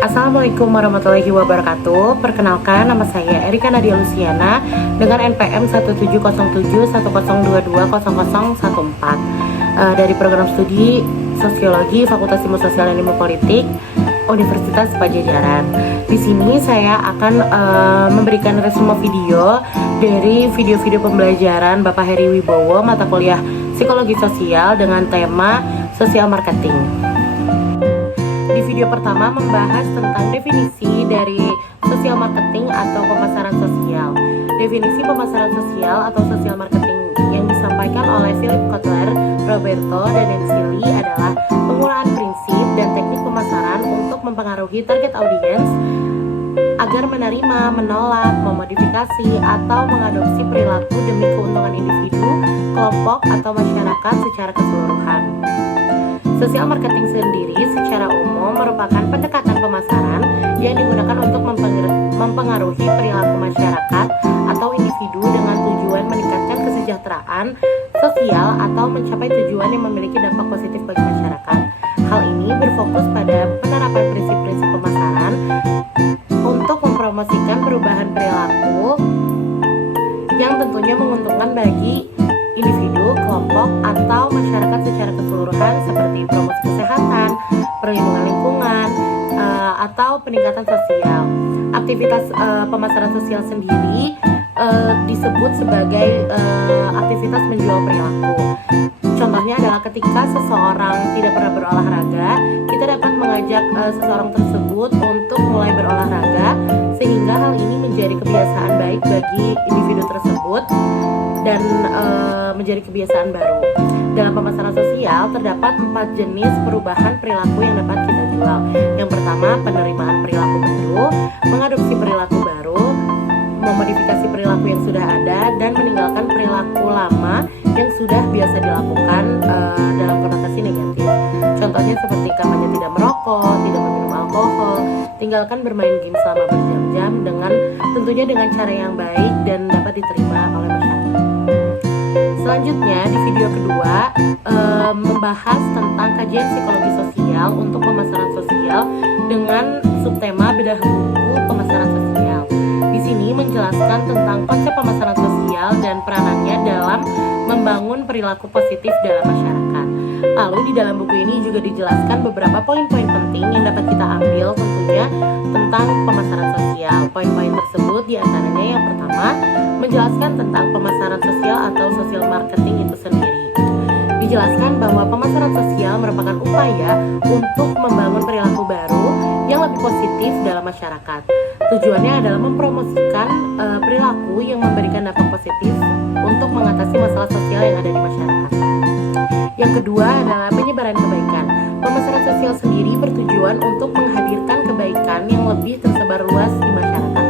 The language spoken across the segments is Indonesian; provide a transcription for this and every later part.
Assalamualaikum warahmatullahi wabarakatuh. Perkenalkan, nama saya Erika Nadia Luciana dengan NPM 170710220014 dari program studi Sosiologi Fakultas Ilmu Sosial dan Ilmu Politik Universitas Padjadjaran. Di sini saya akan memberikan resume video dari video-video pembelajaran Bapak Heri Wibowo mata kuliah Psikologi Sosial dengan tema Sosial Marketing. Di video pertama membahas tentang definisi dari social marketing atau pemasaran sosial. Definisi pemasaran sosial atau social marketing yang disampaikan oleh Philip Kotler, Roberto, dan Nancy Lee adalah penggunaan prinsip dan teknik pemasaran untuk mempengaruhi target audiens agar menerima, menolak, memodifikasi, atau mengadopsi perilaku demi keuntungan individu, kelompok, atau masyarakat secara keseluruhan. Sosial marketing sendiri secara umum merupakan pendekatan pemasaran yang digunakan untuk mempengaruhi perilaku masyarakat atau individu dengan tujuan meningkatkan kesejahteraan sosial atau mencapai tujuan yang memiliki dampak positif bagi masyarakat. Hal ini berfokus pada penerapan prinsip-prinsip pemasaran untuk mempromosikan perubahan perilaku yang tentunya menguntungkan bagi individu, kelompok, atau masyarakat secara keseluruhan seperti promosi kesehatan, perlindungan lingkungan, atau peningkatan sosial. Aktivitas pemasaran sosial sendiri disebut sebagai aktivitas menjual perilaku. Contohnya adalah ketika seseorang tidak pernah berolahraga, kita dapat mengajak seseorang tersebut untuk mulai berolahraga sehingga hal ini menjadi kebiasaan baik bagi individu tersebut dan menjadi kebiasaan baru. Dalam pemasaran sosial terdapat 4 jenis perubahan perilaku yang dapat kita jual. Yang pertama, penerimaan perilaku baru, mengadopsi perilaku baru, memodifikasi perilaku yang sudah ada, dan meninggalkan perilaku lama yang sudah biasa dilakukan dalam konotasi negatif. Contohnya seperti kampanye tidak merokok, tidak meminum alkohol, tinggalkan bermain game selama berjam-jam tentunya dengan cara yang baik dan dapat diterima oleh masyarakat. Selanjutnya di video kedua membahas tentang kajian psikologi sosial untuk pemasaran sosial dengan subtema bedah buku pemasaran sosial. Di sini menjelaskan tentang konsep pemasaran sosial dan peranannya dalam membangun perilaku positif dalam masyarakat. Lalu di dalam buku ini juga dijelaskan beberapa poin-poin penting yang dapat kita ambil tentunya tentang pemasaran sosial. Poin-poin tersebut diantaranya yang pertama, menjelaskan tentang pemasaran sosial atau social marketing itu sendiri. Dijelaskan bahwa pemasaran sosial merupakan upaya untuk membangun perilaku baru yang lebih positif dalam masyarakat. Tujuannya adalah mempromosikan perilaku yang memberikan dampak positif untuk mengatasi masalah sosial yang ada di masyarakat. Yang kedua adalah penyebaran kebaikan. Pemasaran sosial sendiri bertujuan untuk menghadirkan kebaikan yang lebih tersebar luas di masyarakat.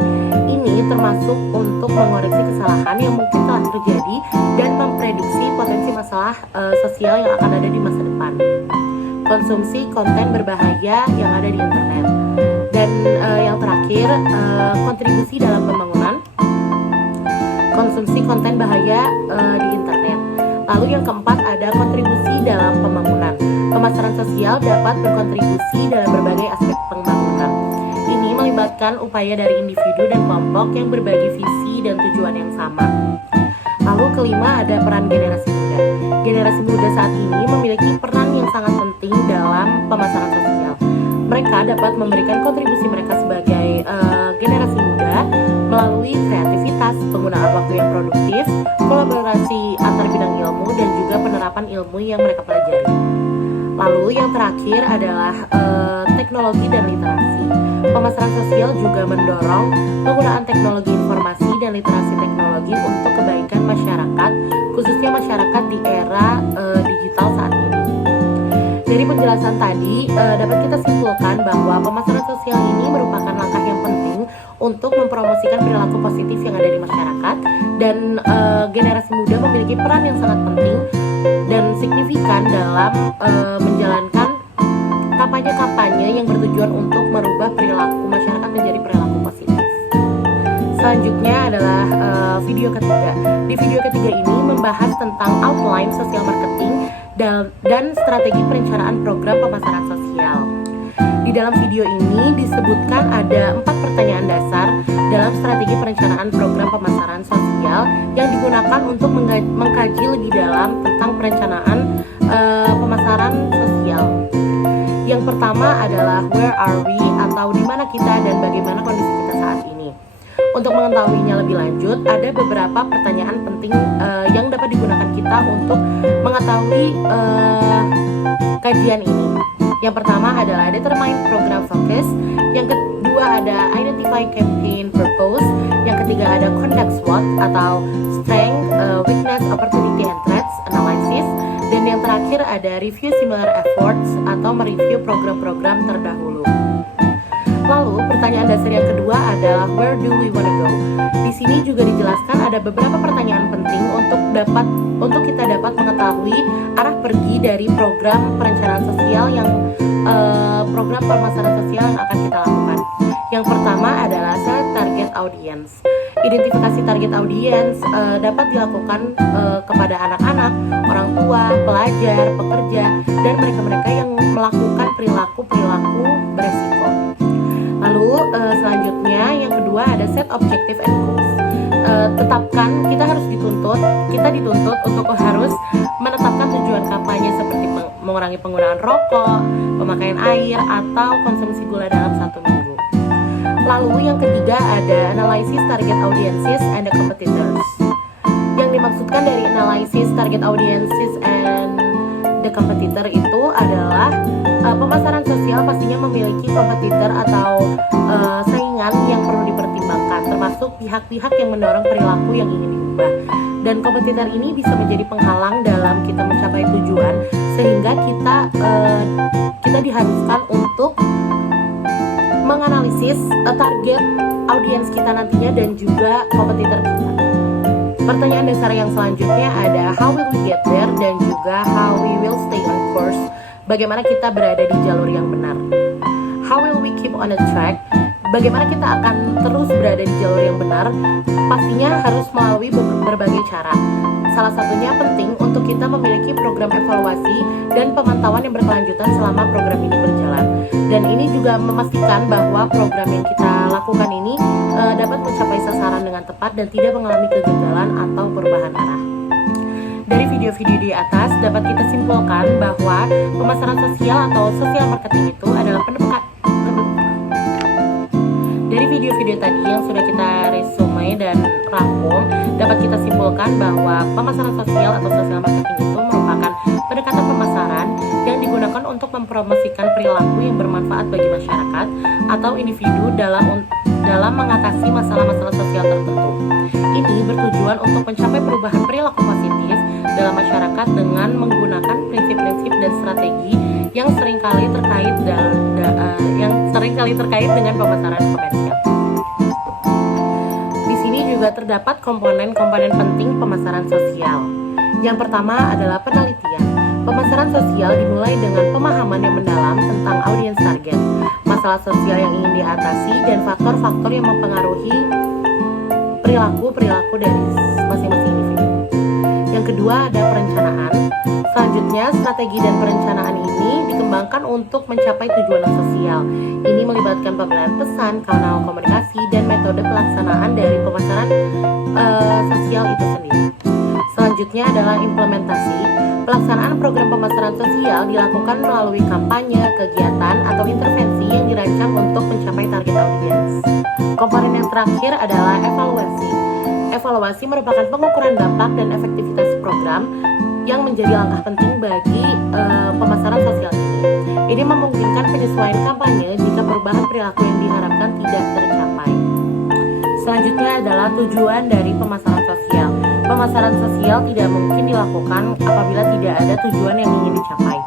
Ini termasuk untuk mengoreksi kesalahan yang mungkin telah terjadi dan memprediksi potensi masalah sosial yang akan ada di masa depan. Konsumsi konten berbahaya yang ada di internet. Dan yang terakhir, kontribusi dalam pembangunan. Konsumsi konten bahaya di internet. Lalu yang keempat ada kontribusi dalam pembangunan. Pemasaran sosial dapat berkontribusi dalam berbagai aspek pembangunan. Ini melibatkan upaya dari individu dan kelompok yang berbagi visi dan tujuan yang sama. Lalu kelima ada peran generasi muda. Generasi muda saat ini memiliki peran yang sangat penting dalam pemasaran sosial. Mereka dapat memberikan kontribusi mereka sebagai generasi muda melalui kreativitas, penggunaan waktu yang produktif, kolaborasi antar bidang ilmu, dan juga penerapan ilmu yang mereka pelajari. Lalu yang terakhir adalah teknologi dan literasi. Pemasaran sosial juga mendorong penggunaan teknologi informasi dan literasi teknologi untuk kebaikan masyarakat, khususnya masyarakat di era digital saat ini. Dari penjelasan tadi dapat kita simpulkan bahwa pemasaran sosial ini merupakan langkah yang penting untuk mempromosikan perilaku positif yang ada di masyarakat, dan generasi muda memiliki peran yang sangat penting dan signifikan dalam menjalankan kampanye-kampanye yang bertujuan untuk merubah perilaku masyarakat menjadi perilaku positif. Selanjutnya adalah video ketiga. Di video ketiga ini membahas tentang outline social marketing dan strategi perencanaan program pemasaran sosial. Di Di dalam video ini disebutkan ada 4 pertanyaan dasar dalam strategi perencanaan program pemasaran sosial yang digunakan untuk mengkaji lebih dalam tentang perencanaan pemasaran sosial. Yang pertama adalah where are we, atau di mana kita dan bagaimana kondisi kita saat ini. Untuk mengetahuinya lebih lanjut, ada beberapa pertanyaan penting yang dapat digunakan kita untuk mengetahui kajian ini. Yang pertama adalah determine program focus, yang kedua ada identify campaign purpose, yang ketiga ada conduct SWOT atau strength, weakness, opportunity and threats analysis, dan yang terakhir ada review similar efforts atau mereview program-program terdahulu. Lalu pertanyaan dasar yang kedua adalah where do we wanna go. Di sini juga dijelaskan ada beberapa pertanyaan penting untuk kita dapat mengetahui arah pergi dari program perencanaan sosial program pemasaran sosial yang akan kita lakukan. Yang pertama adalah select target audience. Identifikasi target audience dapat dilakukan kepada anak-anak, orang tua, pelajar, pekerja, dan mereka-mereka yang melakukan perilaku beresiko. Lalu selanjutnya yang kedua ada set objective and goals. Kita dituntut untuk harus menetapkan tujuan kampanye seperti mengurangi penggunaan rokok, pemakaian air, atau konsumsi gula dalam 1 minggu. Lalu yang ketiga ada analysis target audiences and the competitors. Yang dimaksudkan dari analysis target audiences and the competitor itu adalah pemasaran sosial pastinya memiliki kompetitor atau saingan yang perlu dipertimbangkan, termasuk pihak-pihak yang mendorong perilaku yang ingin diubah. Dan kompetitor ini bisa menjadi penghalang dalam kita mencapai tujuan, sehingga kita diharuskan untuk menganalisis target audiens kita nantinya dan juga kompetitor kita. Pertanyaan dasar yang selanjutnya ada how will we get there dan juga how we will stay on course. Bagaimana kita berada di jalur yang benar. How will we keep on a track? Bagaimana kita akan terus berada di jalur yang benar? Pastinya harus melalui berbagai cara. Salah satunya penting untuk kita memiliki program evaluasi dan pemantauan yang berkelanjutan selama program ini berjalan. Dan ini juga memastikan bahwa program yang kita lakukan ini dapat mencapai sasaran dengan tepat dan tidak mengalami kegagalan atau perubahan arah. Dari video-video di atas dapat kita simpulkan bahwa pemasaran sosial atau social marketing itu adalah dari video-video tadi yang sudah kita resume dan rangkum, dapat kita simpulkan bahwa pemasaran sosial atau social marketing itu merupakan pendekatan pemasaran yang digunakan untuk mempromosikan perilaku yang bermanfaat bagi masyarakat atau individu dalam mengatasi masalah-masalah sosial tertentu. Ini bertujuan untuk mencapai perubahan perilaku positif dalam masyarakat dengan menggunakan prinsip-prinsip dan strategi yang seringkali terkait dengan pemasaran komersial. Di sini juga terdapat komponen-komponen penting pemasaran sosial. Yang pertama adalah penelitian. Pemasaran sosial dimulai dengan pemahaman yang mendalam tentang audiens target, masalah sosial yang ingin diatasi, dan faktor-faktor yang mempengaruhi perilaku dari masing-masing individu. Yang kedua ada perencanaan. Selanjutnya, strategi dan perencanaan ini dikembangkan untuk mencapai tujuan sosial. Ini melibatkan pemilihan pesan, kanal komunikasi, dan metode pelaksanaan dari pemasaran sosial itu sendiri. Selanjutnya adalah implementasi. Pelaksanaan program pemasaran sosial dilakukan melalui kampanye, kegiatan, atau intervensi yang dirancang untuk mencapai target audiens. Komponen yang terakhir adalah evaluasi. Evaluasi merupakan pengukuran dampak dan efektivitas program yang menjadi langkah penting bagi pemasaran sosial ini. Ini memungkinkan penyesuaian kampanye jika perubahan perilaku yang diharapkan tidak tercapai. Selanjutnya adalah tujuan dari pemasaran sosial. Pemasaran sosial tidak mungkin dilakukan apabila tidak ada tujuan yang ingin dicapai.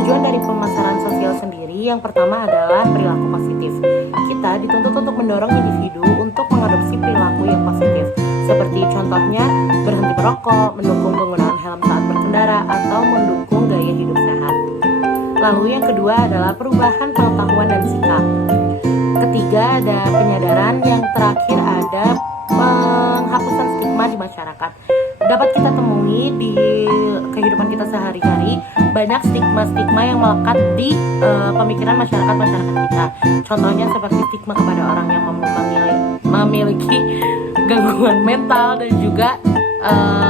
Tujuan dari pemasaran sosial sendiri yang pertama adalah perilaku positif. Kita dituntut untuk mendorong individu untuk mengadopsi perilaku yang positif, seperti contohnya berhenti merokok, mendukung penggunaan helm saat berkendara, atau mendukung gaya hidup sehat. Lalu yang kedua adalah perubahan pengetahuan dan sikap. Ketiga ada penyadaran, yang terakhir ada penghapusan stigma di masyarakat. Dapat kita temui di kehidupan kita sehari-hari, baik banyak stigma-stigma yang melekat di pemikiran masyarakat kita. Contohnya seperti stigma kepada orang yang memiliki gangguan mental dan juga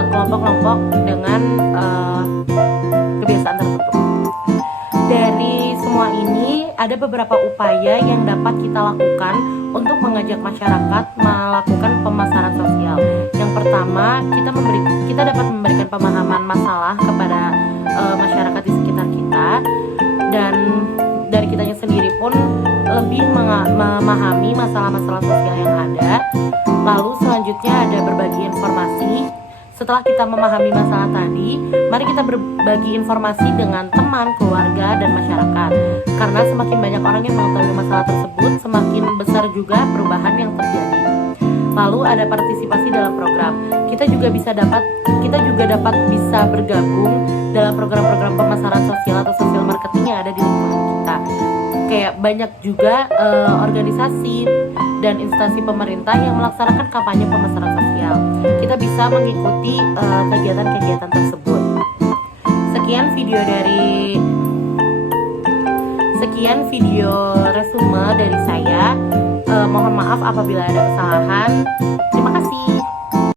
kelompok-kelompok dengan kebiasaan tertentu. Dari semua ini ada beberapa upaya yang dapat kita lakukan untuk mengajak masyarakat melakukan pemasaran sosial. Yang pertama, kita dapat memberikan pemahaman masalah kepada masyarakat di sekitar kita, dan dari kitanya sendiri pun lebih memahami masalah-masalah sosial yang ada. Lalu selanjutnya ada berbagi informasi. Setelah kita memahami masalah tadi, mari kita berbagi informasi dengan teman, keluarga, dan masyarakat. Karena semakin banyak orang yang mengetahui masalah tersebut, semakin besar juga perubahan yang terjadi. Lalu ada partisipasi dalam program. Kita juga dapat bisa bergabung dalam program-program pemasaran sosial atau social marketing yang ada di lingkungan kita. Kayak banyak juga organisasi dan instansi pemerintah yang melaksanakan kampanye pemasaran sosial. Kita bisa mengikuti kegiatan-kegiatan tersebut. Sekian video resume dari saya. Mohon maaf apabila ada kesalahan.